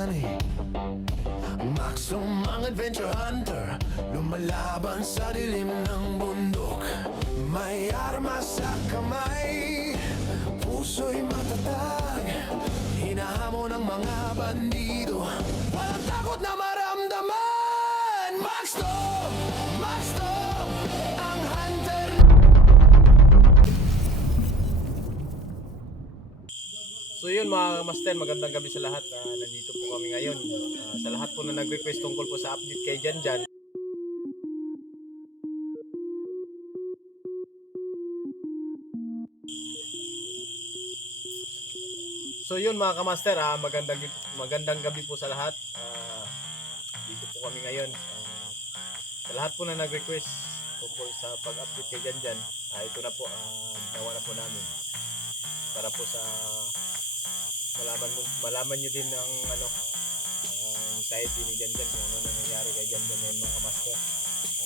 bayani. Maxum ang adventure hunter, lumalaban sa dilim ng bundok. May armas sa kamay, puso'y matatag, hinahamon ng mga bandido, walang takot na maramdaman. Maxum! Maxum! Ang hunter. So yun mga master, magandang gabi sa lahat. Nandito po kami ngayon. Sa lahat po na nag-request tungkol po sa update kay Janjan. So yun mga kamaster, magandang gabi po sa lahat. Dito po kami ngayon. Sa lahat po na nag-request tungkol sa pag-update kay Janjan, ito na po, ginawa na po namin. Para po sa malaman nyo din ang anxiety ni Janjan, kung ano na nangyari kay Janjan ngayon mga kamaster.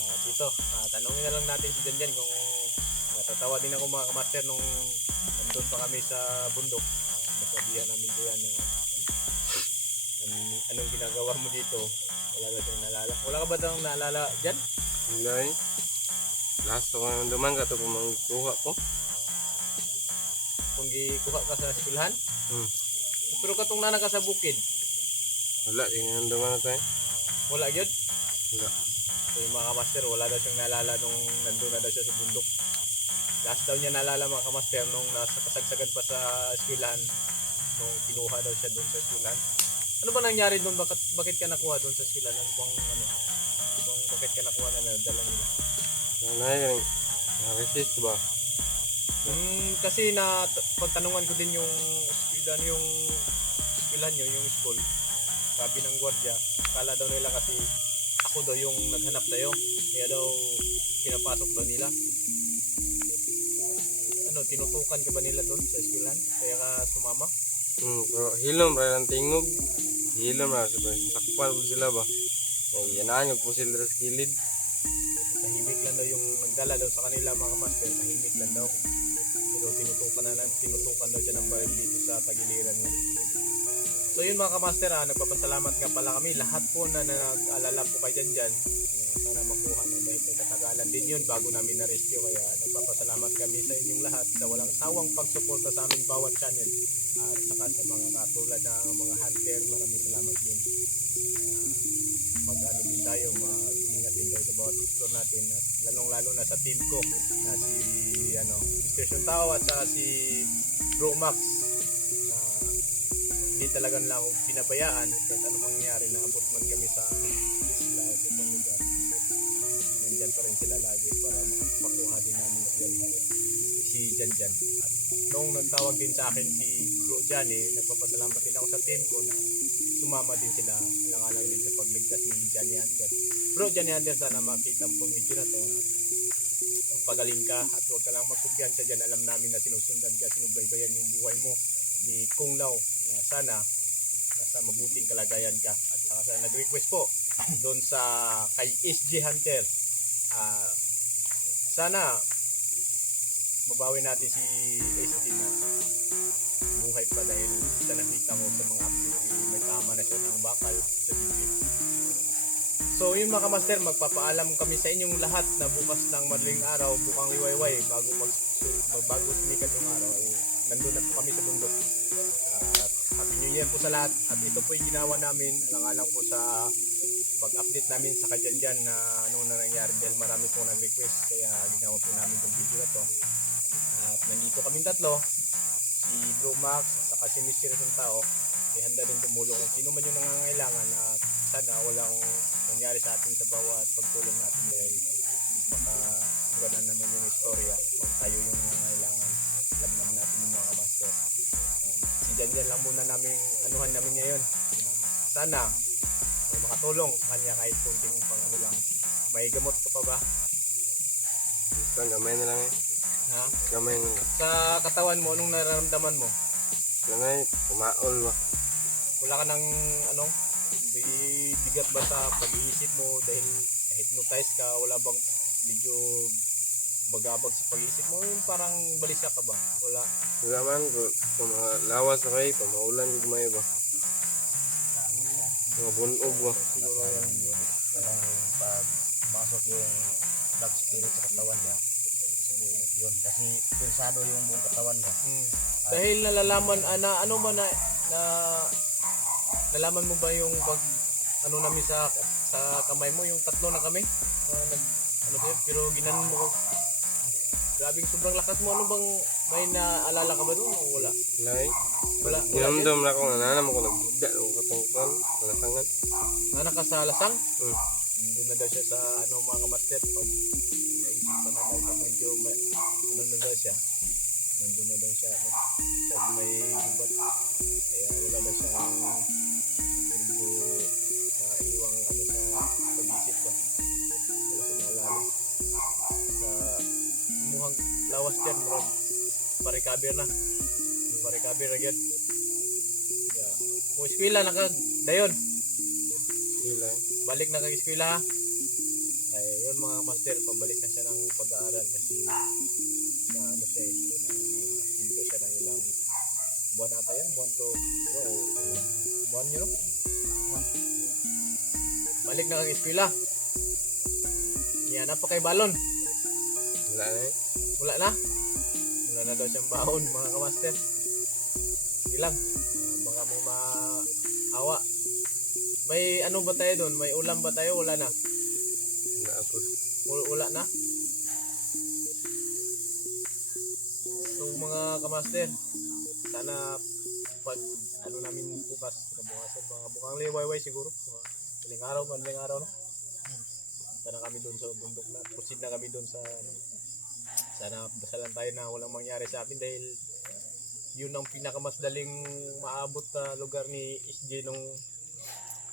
At ito, tanongin na lang natin si Janjan kung natatawa din ako mga kamaster nung nandun pa kami sa bundok. Nasabihan namin ko yan na anong ginagawa mo dito. Wala ba siyang naalala? Wala ka ba itong naalala dyan? Hindi. Last ko nga duman ka ito kung magkuha ko. Kung gikuha ka sa eskwelahan? Pero katong nana ka sa bukid? Wala, yung duman na tayo. Wala yun? Wala. So yung mga kamaster, wala daw siyang naalala nung nandun na daw siya sa bundok. Last daw niya naalala mga kamaster nung nasa kasagsagan pa sa eskwelahan, nung kinuha daw siya doon sa eskwelahan. Ano ba nangyari doon? Bakit ka nakuha doon sa eskwelahan? Bakit ka nakuha na nadala nila? Ano yun? Na-resist ba? Kasi pagtanungan ko din yung eskwelahan nyo, yung school. Sabi ng gwardiya, kala daw nila kasi ako daw yung naghanap sa'yo. Kaya daw pinapasok daw nila. Tinutukan ka ba nila doon sa eskwelahan? Kaya ka sumama? Pero hilom rin ang tingog. Hilom na sakpan po sila ba? Yanaan yung po sila sa kilid. Tahimik lang daw yung nagdala daw sa kanila mga master. Tahimik lang daw. Pero tinutukan daw siya ng baril dito sa tagiliran niya. So yun mga kamaster, nagpapasalamat nga pala kami lahat po na nag-alala po kay Janjan na sana makuha na, dahil may katagalan din yun bago namin na-rescue. Kaya nagpapasalamat kami sa inyong lahat sa walang sawang pagsuporta sa aming bawat channel, at saka sa mga katulad na mga hunter. Maraming salamat din. Mag-ano din tayo, mag-ingat din tayo sa bawat explore natin, at lalong-lalo na sa team ko na si Mr. Suntao at saka si Bro Max. Hindi talaga nila ako pinabayaan kahit ano mangyayari. Naabot man kami sa isla o sa ibang lugar, nandyan pa rin sila lagi para makuha din namin si Janjan. At nung nagtawag din sa akin si Bro Johnny, nagpapasalamat din ako sa team ko na sumama din sila alang-alang din sa pagligtas ni Johnny Hunter. Bro Johnny Hunter, sana makita mo ang video na to. Magpagaling ka at huwag ka lang magkumpiyansa dyan. Alam namin na sinusundan ka, sinubaybayan yung buhay mo ni Kung Lao, na sana nasa mabuting kalagayan ka. At saka sa nag-request po doon sa kay SG Hunter, sana mabawi natin si SG na buhay pa, dahil sa nakita ko sa mga update, may tama na siya ng bakal sa bibig. So yun mga kamaster, magpapaalam kami sa inyong lahat na bukas ng madaling araw, bukang liwayway, bago sumikat yung araw, nandun na po kami sa bundok. At happy new year po sa lahat. At ito po yung ginawa namin alang-alang po sa pag-update namin sa Kajanjan na anong nangyari, dahil marami pong nag-request, kaya ginawa po namin itong video na to. At nandito kaming tatlo, si Bro Max at saka si Mr. Suntao. Ihanda din tumulong kung sino man yung nangangailangan, at sana walang nangyari sa atin sa bawat pagtulong natin, dahil baka iba na naman yung istorya kung tayo yung nangangailangan. Alam naman natin yung mga kamaster. Si Janjan lang muna anuhan namin ngayon. Sana makatulong kanya kahit kunting pang lang. May gamot ka pa ba? Isang gamay na lang eh. Ha? Gamay na lang. Sa katawan mo, anong nararamdaman mo? Ganay, kumaol ba? Wala ka ng bigat ba sa pag-iisip mo dahil hypnotize ka? Wala bang medyo bagabag sa pag-iisip mo? Yung parang balisa ka ba? Wala. Wala man, kung lawas na kayo, pamaulan yung may ba? Mga bunog ba? Siguro yan. Pag masok yung dark spirit sa katawan niya, yun, kasi pirsado yung buong katawan niya. Dahil nalalaman, ano ba na nalaman mo ba yung pag ano namin sa kamay mo, yung tatlo na kami? Ano sa'yo, pero ginanon mo ko. Grabing sobrang lakas mo. Ano bang may naalala ka ba doon o wala? Lai. Wala. Ginamdam na ako nga nanam ako nagda o katungkuan, kalasangan. Nanak ka sa lasang? Hmm. Doon na daw siya sa mga kamaster. Pag naisipan na daw na medyo na daw siya. Nandun na daw siya. No? Sa may gubat. Kaya wala na siyang medyo iwang sa pag-isip ba. Wala siya naalala. Sa muhang lawas dyan. Pa-recover na. Pa-recover agad. Yeah. Mo eskwela na kag dayon. Sila. Balik na kag eskwela ha. Ay yun mga master, pabalik na siya ng pag-aaral kasi na ano siya na hinto siya ng ilang buwan ata yan, buwan to buwan yun, no? Balik na kag eskwela. Yan na pa kay balon. Wala na eh. Wala na. Wala na daw siyang baon mga kamaster. Ilang baka may maawa. May ano ba tayo doon? May ulam ba tayo? Wala na. Wala po. Wala na. So mga kamaster, sana pag ano namin bukas, kinabukasan mga bukang liwayway siguro. Mga madaling araw no? Sana kami doon sa bundok na. Proceed na kami doon sa sana dasalan tayo na walang mangyari sa amin dahil yun ang pinakamasdaling maabot na lugar ni SJ nung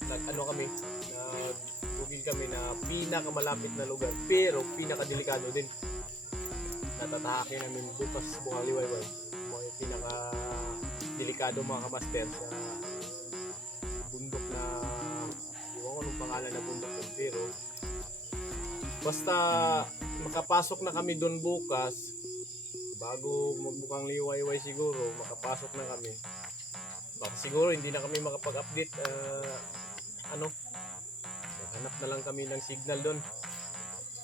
nag-ano kami, nag-google kami na pinakamalapit na lugar pero pinakadelikado din. Natatahakin namin bukas bukang liwayway. Mga pinakadelikado mga kamaster sa bundok na iwan ko nung pangalan na bundok yun, pero basta makapasok na kami doon bukas bago magbukang liwayway siguro makapasok na kami. Baka siguro hindi na kami makapag-update hanap na lang kami ng signal doon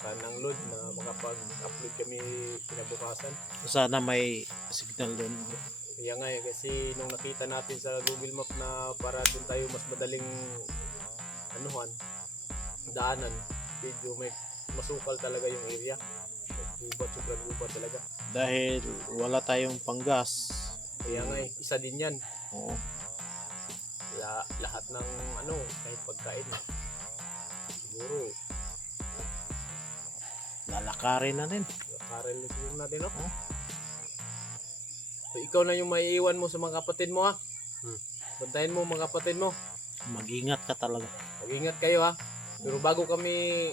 ng load na makapag-upload kami kinabukasan. Sana may signal doon. Kaya nga kasi nung nakita natin sa Google Map na para doon tayo mas madaling daanan, medyo may masukal talaga yung area. Gubat, sobrang gubat talaga. Dahil wala tayong panggas. Kaya nga isa din yan. Oo. Lahat ng kahit pagkain. Siguro, Lalakarin na rin. karel na siguro natin, no? So, ikaw na yung maiiwan mo sa mga kapatid mo, ha? Bantayan mo mga kapatid mo. Mag-ingat ka talaga. Mag-ingat kayo, ha? Pero bago kami,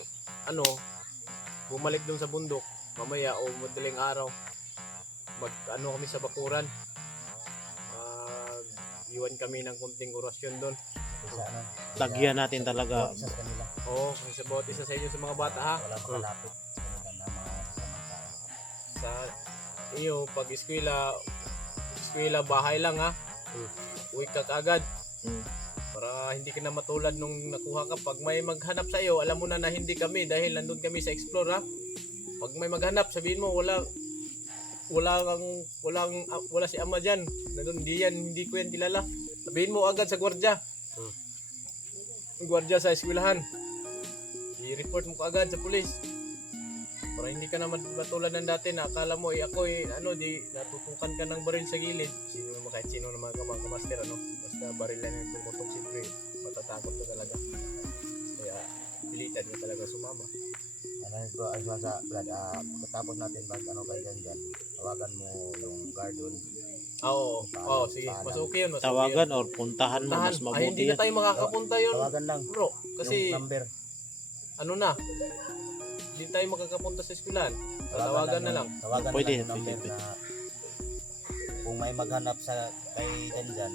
bumalik dun sa bundok, mamaya o madaling araw, kami sa bakuran. Iwan kami ng kunting orasyon doon. Lagyan natin talaga. Oo, sa bawat isa sa inyo sa mga bata, ha? Wala makalapit. Sa iyo, pag eskwela bahay lang, ha? Uwi ka kaagad. Para hindi ka na matulad nung nakuha ka. Pag may maghanap sa iyo, alam mo na hindi kami dahil nandun kami sa explore, ha? Pag may maghanap, sabihin mo wala si ama dyan. Nandun, hindi ko yan kilala. Sabihin mo agad sa gwardiya. Gwardiya sa eskwelahan. I-report mo agad sa pulis. Para hindi ka na matulad ng dati na akala mo natutukan ka ng baril sa gilid. Kahit sino naman ka mga kamaster, basta baril lang yung tumutok, siyempre matatakot ka talaga. Kaya pilitan ka talaga sumama. Pagkatapos natin kayo dyan, tawagan mo yung guard doon. Oo, sige. Masuki yun. Tawagan or puntahan mo, mas mabuti hindi na tayo makakapunta yun. Tawagan lang. Bro, kasi yung number. Hindi tayo makakapunta sa eskwelahan. Tawagan na lang. Tawagan Pwede, na lang yung number pwede. na kung may maghanap sa kay dyan,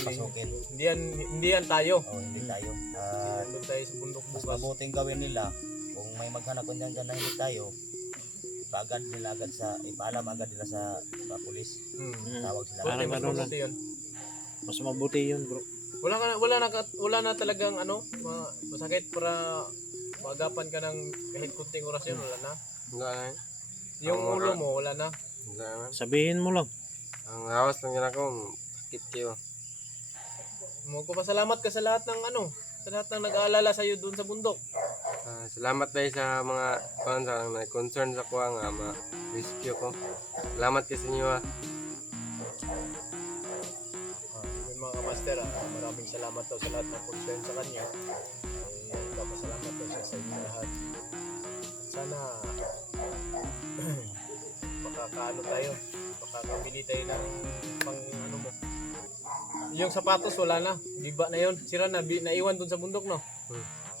papasukin. Hindi yan tayo. Hindi tayo. Nandun tayo sa bundok Mas bukas. mabuting gawin nila kung may maghanap dyan na hindi tayo, ipaalam agad nila sa pulis. Tawag sila. Buti, mas Parang mabuti yun. Mas mabuti yun, bro. Wala na talagang ano, masakit para maagapan ka ng kahit kunting orasyon, wala na. Wala na. Yung ulo mo, wala na. Wala na. Sabihin mo lang. Ang hawas lang yan ako, sakit kayo. Magpapasalamat ka sa lahat ng ano, sa lahat ng nag-aalala sa'yo doon sa bundok. Salamat tayo sa mga fans sa may concern sa kuha nga ma-rescue ko. Salamat kayo sa inyo Yung mga master, maraming salamat daw sa lahat ng concern sa kanya. Papasalamat daw siya sa inyo lahat. At sana makakaano tayo, makakabili tayo ng pang ano mo. Yung sapatos wala na, giba na yon, sira na, naiwan dun sa bundok, no?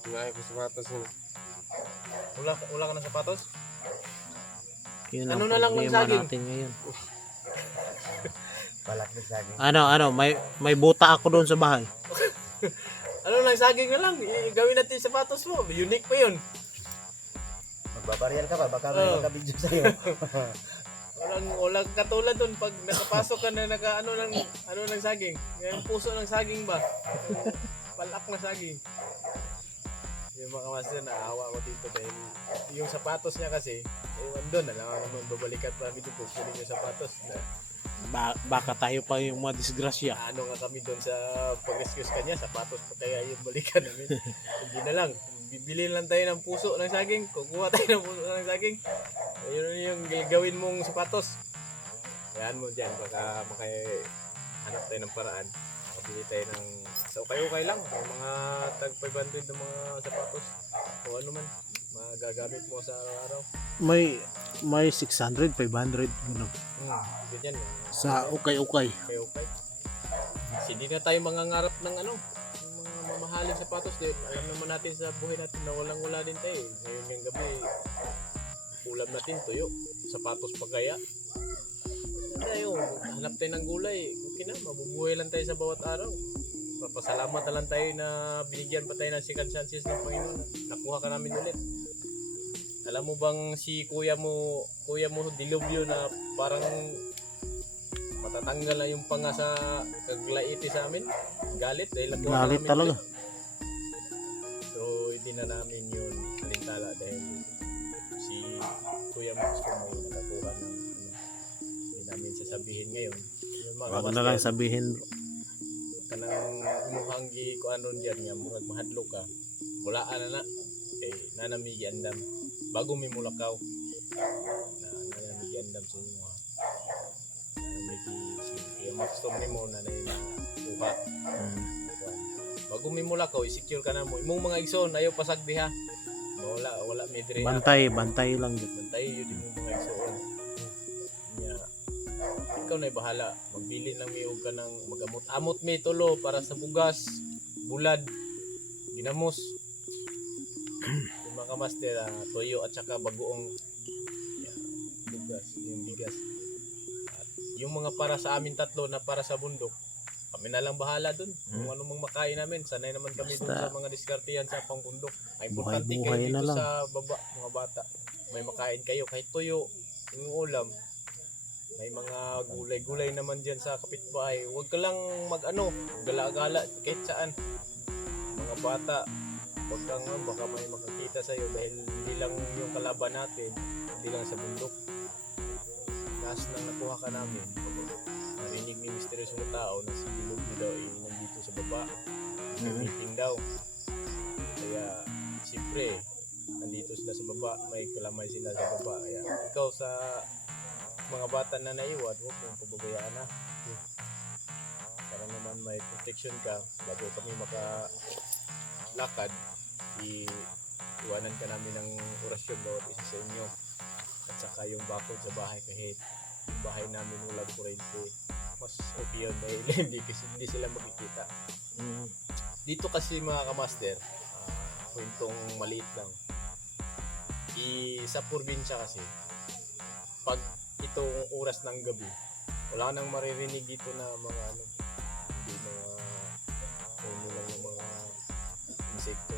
Wala ko sapatos yun. Wala ka ng sapatos? Yun Ano ang na lang ng problema saging? natin ngayon. Balak na saging. Ano, may buta ako doon sa bahay. Ano lang, saging na lang, gawin natin yung sapatos mo, unique pa yun. Magbabaryan ka pa, baka may magka-video sa'yo. Walang katulad dun pag nakapasok ka na ano ng saging. Yung puso ng saging ba? Palak na saging. Yung mga master, naawa ko dito dahil yung sapatos niya kasi, ewan doon, alam naman babalikat pa kami dito, kunin yung sapatos na Baka tayo pa yung mga disgrasya. ano nga kami doon sa pag-rescue kanya, sapatos pa kaya yung balikan namin. Hindi na lang, bibili lang tayo ng puso ng saging, kukuha tayo ng puso ng saging. Ayun yung gawin mong sapatos. Ayan mo dyan, baka hanap tayo ng paraan. Makabili tayo ng sa ukay-ukay lang, may mga tag 500 na mga sapatos. O ano man, magagamit mo sa araw-araw. May 600, 500 gano'n. Ganyan. Sa ukay-ukay. Okay. Hindi na tayo mangangarap ng ano, ng mga mamahaling sapatos. Dahil alam naman natin sa buhay natin na walang-wala din tayo. Ngayon yung gabi, ulam natin tuyo. Sapatos pa kaya. Tayo, hanap tayo ng gulay. Okay na, mabubuhay lang tayo sa bawat araw. Papasalamat na lang tayo na binigyan pa tayo ng second chances ng Panginoon. Nakuha ka namin ulit. Alam mo bang si kuya mo dilubyo na parang matatanggal na yung panga sa kaglaiti sa amin? Galit dahil nakuha ka Galit namin talaga. ulit. So hindi na namin yun alintala dahil si kuya mo gusto mo nakakuha ng hindi namin sasabihin ngayon. Yung mga Wag na lang master, sabihin. kanang umuhang gi ko anon diyan nga murag mahadlo ka. Bulaan na kay nanamigi andam bago mi mulakaw. Nanamigi andam sa inyo ha. Nanamigi si Max Tom nimo na kuha. Bago mi mulakaw i-secure ka na mo. Imong mga igsoon ayaw pasagdi ha. Wala medre. Bantay lang dito. Bantay yun yung mga igsoon. Nya ikaw na bahala. Magbili lang mi og ka ng magamot-amot mi tulo para sa bugas, bulad, ginamos. Yung mga master, toyo at saka bagoong bugas, yung bigas. At yung mga para sa amin tatlo na para sa bundok, kami na lang bahala dun. Kung ano mang makain namin, sanay naman kami dun sa mga diskartehan sa pangbundok. Ay importante kayo Buhay-buhay na dito lang. sa baba, mga bata. May makain kayo, kahit toyo, yung ulam. May mga gulay-gulay naman dyan sa kapitbahay. Huwag ka lang gala-gala kahit saan. Mga bata, huwag kang baka may makakita sa'yo dahil hindi lang yung kalaban natin, hindi lang sa bundok. Last nang nakuha ka namin, narinig ni misteryosong tao na si Dilugyo daw ay nandito sa baba. Meeting daw. Kaya, siyempre, nandito sila sa baba, may kalamay sila sa baba. Kaya, ikaw sa mga bata na naiwan, huwag mong pababayaan na. Para naman may protection ka bago kami makalakad, iwanan ka namin ng orasyon bawat isa sa inyo. At saka yung bakod sa bahay kahit yung bahay namin walang kurente, mas okay yun dahil hindi sila makikita. Dito kasi mga kamaster, kwentong maliit lang. Sa probinsya kasi, pag itong oras ng gabi, wala nang maririnig dito na mga hindi mga lang ng mga insekto.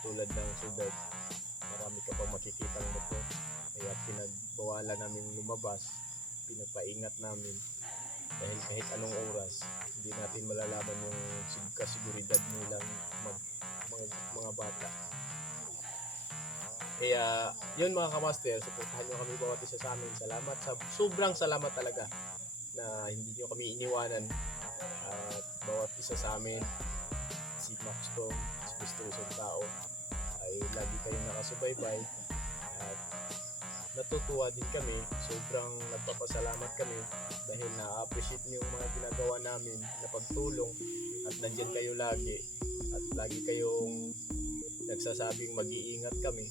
Tulad ng sudad, marami ka pang makikitang motor. Kaya pinagbawalan namin lumabas, pinagpaingat namin. Dahil kahit anong oras, hindi natin malalaman yung kasiguridad nilang mga bata. Kaya, yun mga kamaster, supportahan nyo kami bawat isa sa amin. Salamat, sobrang salamat talaga na hindi nyo kami iniwanan. At bawat isa sa amin, si Max Tom, si Gusto Isang Tao, ay lagi kayong nakasubaybay. At natutuwa din kami, sobrang nagpapasalamat kami dahil na-appreciate niyo yung mga ginagawa namin na pagtulong at nandyan kayo lagi at lagi kayong nagsasabing mag-iingat kami.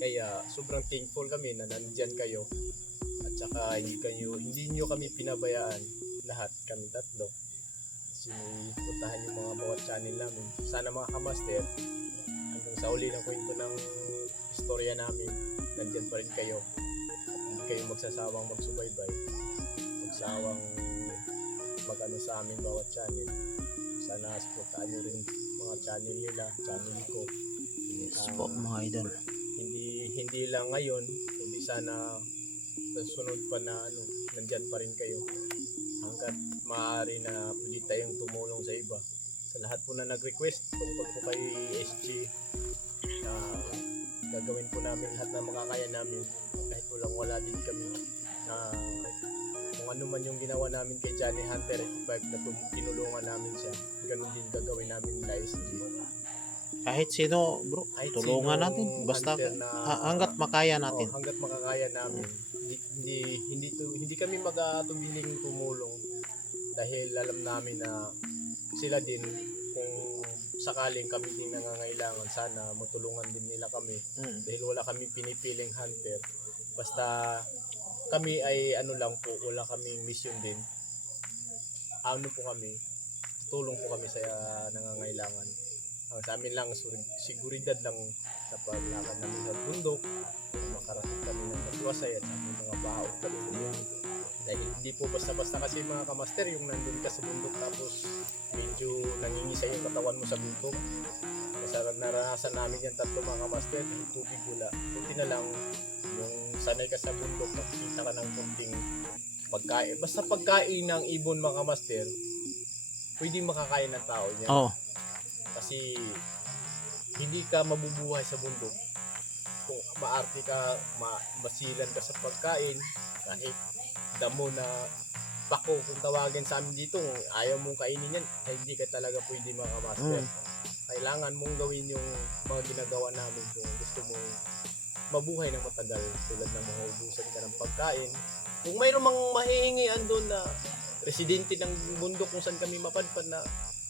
Kaya sobrang thankful kami na nandyan kayo at saka hindi nyo kami pinabayaan, lahat kami tatlo. Sinupuntahan yung mga bawat channel namin. Sana mga kamaster, hanggang sa uli ng kwento ng istorya namin, nandyan pa rin kayo at hindi kayo magsasawang magsubaybay, magsawang magano sa amin bawat channel. Sana supportahan nyo rin mga channel nila, channel ko. Yes po mga idol. Hindi lang ngayon, kundi sana sa sunod pa na nandyan pa rin kayo hanggat maaari na pwede tayong tumulong sa iba. Sa lahat po na nag-request tungkol po kay SG, gagawin po namin lahat ng makakaya namin kahit wala din kami na kung ano man yung ginawa namin kay Johnny Hunter Bike na tinulungan namin siya, ganun din gagawin namin nila SG. Kahit sino bro, Kahit tulungan sinong natin basta hunter na, hanggat makaya natin. hanggat makakaya namin. Hindi kami mag-atubiling tumulong dahil alam namin na sila din, kung sakaling kami din nangangailangan, sana matulungan din nila kami dahil wala kami pinipiling hunter. Basta kami ay lang po, wala kaming mission din. Po kami, tutulong po kami sa nangangailangan. Ang sa amin lang, siguridad lang sa paglakad namin sa bundok, makarating kami ng matwasay at sa mga bahaw kami. Dahil hindi po basta-basta kasi mga kamaster, yung nandun ka sa bundok tapos medyo nangingisa yung katawan mo sa bundok. Kasi naranasan namin yan tatlo mga kamaster, yung tubig wala. Kunti na lang yung sanay ka sa bundok, makikita ka ng kunting pagkain. Basta pagkain ng ibon mga kamaster, pwedeng makakain ng tao niya. Oh, Kasi hindi ka mabubuhay sa bundok kung maarte ka, masilan ka sa pagkain, kahit damo na pako kung tawagin sa amin dito, kung ayaw mong kainin yan, ay hindi ka talaga pwede makamaster. Kailangan mong gawin yung mga ginagawa namin kung gusto mong mabuhay ng matagal, tulad ng maubusan ka ng pagkain. Kung mayroong mga mahihingian doon na residente ng bundok kung saan kami mapadpad na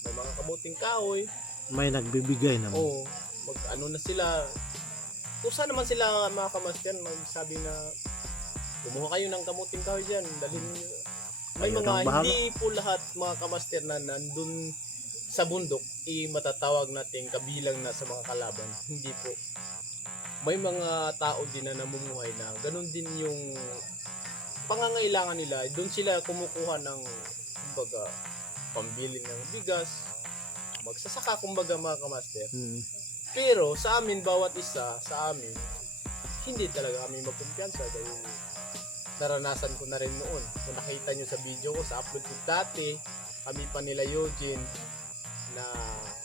may mga kamuting kahoy, may nagbibigay naman. oo, na sila, kung saan naman sila mga kamaster, magsabi na kumuha kayo ng kamuting kahoy dyan, dalhin nyo. May Kayo mga nang bahala. hindi po lahat mga kamaster na nandun sa bundok matatawag natin kabilang na sa mga kalaban. Hindi po. May mga tao din na namumuhay na ganun din yung pangangailangan nila. Doon sila kumukuha ng kumbaga pambili ng bigas, magsasaka kumbaga mga kamaster. Pero sa amin, bawat isa sa amin, hindi talaga kami magkumpiyansa dahil naranasan ko na rin noon. Kung nakita nyo sa video ko, sa upload ko dati, kami pa nila Eugene, na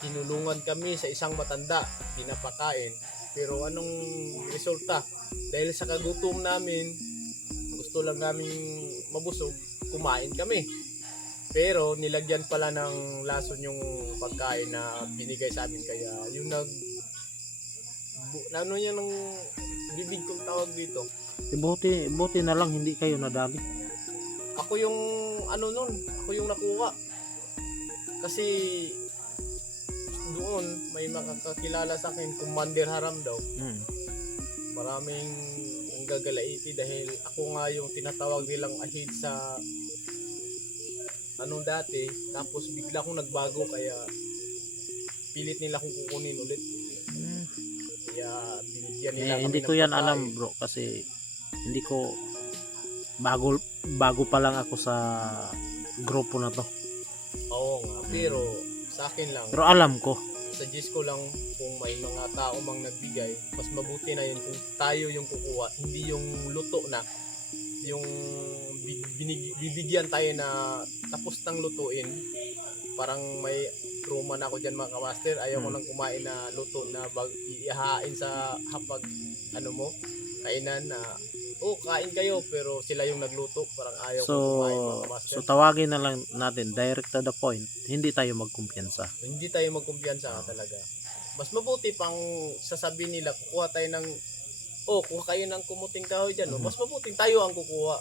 tinulungan kami sa isang matanda, pinapakain. Pero anong resulta? Dahil sa kagutom namin, gusto lang namin mabusog, kumain kami. Pero nilagyan pala ng lason yung pagkain na binigay sa amin, kaya yung yan ng bibig kong tawag dito. Buti na lang hindi kayo nadali. Ako yung ako yung nakuha. Kasi doon may makakakilala sa akin, Commander Haram daw. Maraming ang gagalaiti dahil ako nga yung tinatawag nilang ahid sa dati, tapos bigla akong nagbago kaya pilit nila akong kukunin ulit. Kaya binigyan nila kami Hindi ng ko yan pagkain. alam bro kasi hindi ko bago pa lang ako sa grupo na to. Oo nga, pero sa akin lang, Pero alam ko. suggest ko lang kung may mga tao mang nagbigay, mas mabuti na yun kung tayo yung kukuha, hindi yung luto na. yung bibigyan tayo na tapos nang lutuin. Parang may trauma na ako dyan mga kamaster. Ayaw ko nang kumain na luto na ihahain sa hapag ano mo, kainan na kain kayo pero sila yung nagluto. Parang ayaw ko kumain mga kamaster. So tawagin na lang natin, direct to the point, hindi tayo magkumpiyansa. Hindi tayo magkumpiyansa talaga. Mas mabuti pang sasabihin nila, kukuha tayo ng kuha kayo ng kumuting kahoy dyan. No? Mas mabuting tayo ang kukuha.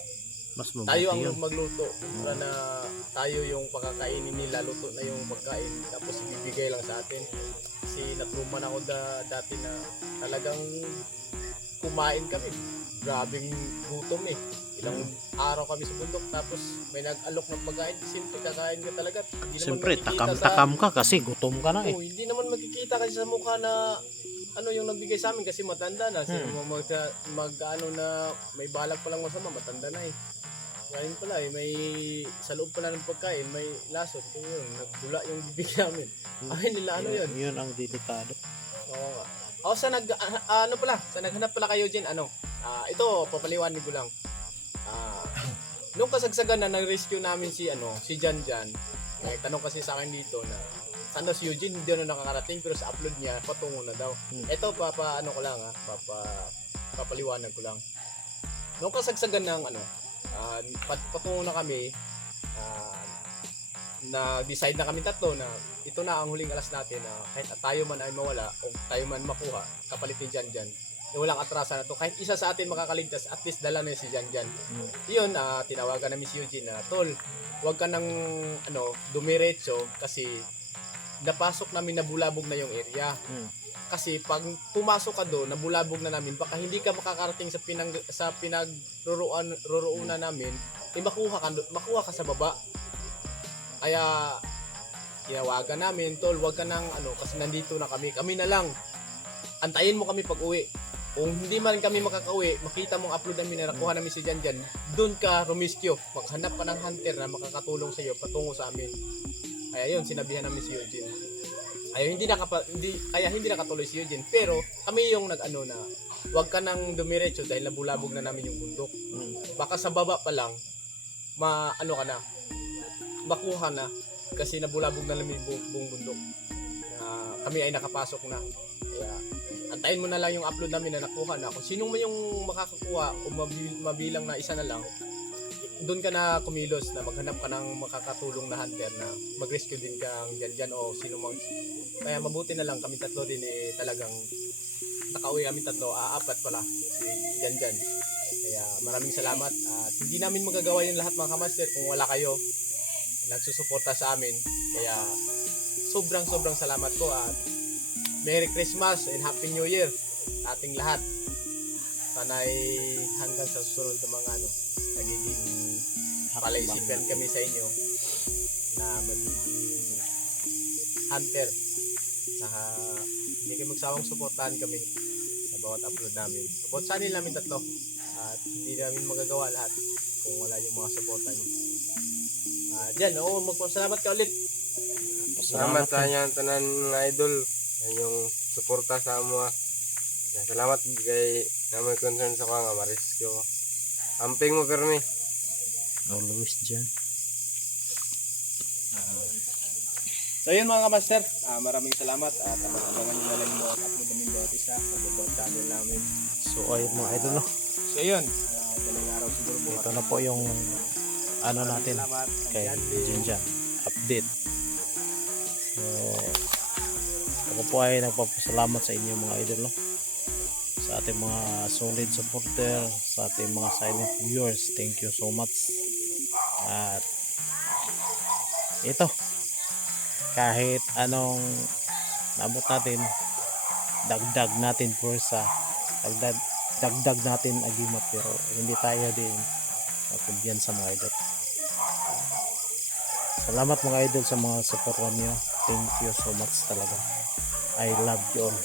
Mas mabuti Tayo ang yun. magluto para na tayo yung pakakainin nila, luto na yung pagkain tapos ibibigay lang sa atin. Kasi natruman ako dati na talagang kumain kami. Grabing gutom eh. Ilang araw kami sa bundok tapos may nag-alok ng pagkain. Siyempre kakain ka talaga. Hindi naman Siyempre, makikita takam-takam ka kasi gutom ka na eh. hindi naman makikita kasi sa mukha na ano yung nagbigay sa amin kasi matanda na. Sino mag-ano na may balak pa lang masama, matanda na eh. Ngayon pala eh, may sa loob pala ng pagkain, may lason. Kung yun, nagbula yung bibig namin. Ay nila ano yun. Yun ang delikado. Oo nga. Sa naghanap pala kayo dyan, ito, papaliwanag ko lang. Nung kasagsagan na nag-rescue namin si Jan Jan, may tanong kasi sa akin dito na sana si Eugene hindi na nakakarating pero sa upload niya patungo na daw. Ito papaliwanag ko lang. Nung kasagsagan ng patungo na kami, na-decide na kami tatlo na ito na ang huling alas natin na kahit tayo man ay mawala o tayo man makuha, kapalit ni Jan Jan. Walang atrasan na to. Kahit isa sa atin makakaligtas, at least dala na si Jan Jan. Yun, tinawagan namin si Eugene na, Tol, huwag ka nang dumiretso kasi napasok namin, nabulabog na yung area. Kasi pag pumasok ka doon, nabulabog na namin, baka hindi ka makakarating sa pinagruruunan namin, makuha ka sa baba. Kaya tinawagan namin, Tol, wag ka nang kasi nandito na kami na lang. Antayin mo kami pag uwi. Kung hindi man kami makakauwi, makita mong upload namin na nakuha namin si Jan Jan, doon ka rumiskyo. Maghanap ka ng hunter na makakatulong sa iyo patungo sa amin. Kaya yun, sinabihan namin si Eugene. Kaya hindi nakatuloy si Eugene. Pero kami yung na wag ka nang dumiretso dahil nabulabog na namin yung bundok. Baka sa baba pa lang, makuha na kasi nabulabog na namin buong bundok. Kami ay nakapasok na. Kaya antayin mo na lang yung upload namin na nakuha na. Kung sino man yung makakakuha o mabilang na isa na lang, doon ka na kumilos na maghanap ka ng makakatulong na hunter na mag-rescue din kang Jan o sino mang. Kaya mabuti na lang kami tatlo din talagang nakauwi kami tatlo, apat pala si Jan. Kaya maraming salamat at hindi namin magagawa yung lahat mga kamaster kung wala kayo nagsusuporta sa amin. Kaya sobrang salamat ko at Merry Christmas and Happy New Year sa ating lahat. Sana'y hanggang sa susunod na mga nagiging palaisipan kami sa inyo na magiging hunter. Saka hindi kayo magsawang suportahan kami sa bawat upload namin. Sa bawat channel namin tatlo. At hindi namin magagawa lahat kung wala yung mga suporta niyo. Magpasalamat ka ulit. Salamat sa inyo tanan mga idol. Yung suporta sa amo. Salamat kay namoy concern sa ko nga ma-rescue ko. Amping mo permi. Always dyan. So yun mga kamaster, maraming salamat at abangan nyo na lang yung mga upload namin bawat isa sa bawat channel namin. So ayun mga idol, no? So yun, dalang araw siguro bukas. Ito na po yung natin Salamat kay Jinjan update. So ako po ay nagpapasalamat sa inyo mga idol, no? Sa ating mga solid supporter, sa ating mga silent viewers, thank you so much. At ito, kahit anong nabot natin, dagdag natin pursa, dagdag natin agimat, pero hindi tayo din makumbiyan sa mga idol. Salamat mga idol sa mga support nyo. Thank you so much talaga. I love you all.